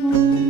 Música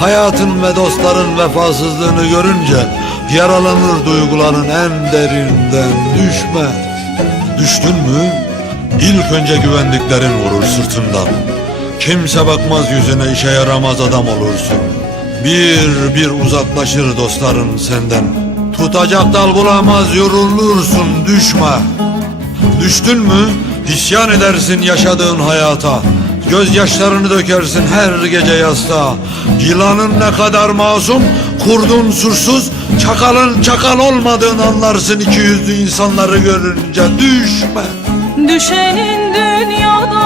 Hayatın ve dostların vefasızlığını görünce yaralanır duyguların en derinden düşme. Düştün mü ilk önce güvendiklerin vurur sırtından. Kimse bakmaz yüzüne işe yaramaz adam olursun. Bir bir uzaklaşır dostların senden. Tutacak dal bulamaz yorulursun düşme. Düştün mü isyan edersin yaşadığın hayata Gözyaşlarını dökersin her gece yastığa Yılanın ne kadar masum Kurdun suçsuz Çakalın çakal olmadığını anlarsın. İki yüzlü insanları görünce Düşme. Düşenin dünyada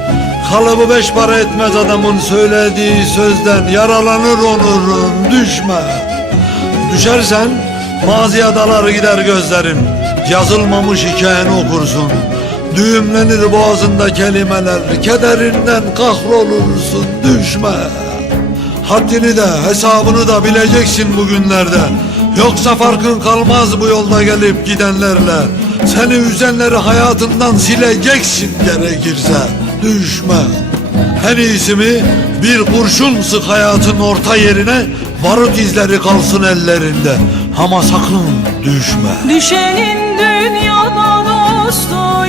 Kalıbı beş para etmez adamın söylediği sözden Yaralanır onurum düşme Düşersen maziye dalar gider gözlerin Yazılmamış hikayeni okursun. Düğümlenir boğazında kelimeler Kederinden kahrolursun düşme Haddini de hesabını da bileceksin bugünlerde. Yoksa farkın kalmaz bu yolda gelip gidenlerle. Seni üzenleri hayatından sileceksin gerekirse Düşme En iyisi mi bir kurşun sık hayatın orta yerine Barut izleri kalsın ellerinde. Ama sakın düşme. Düşenin dünyada dostu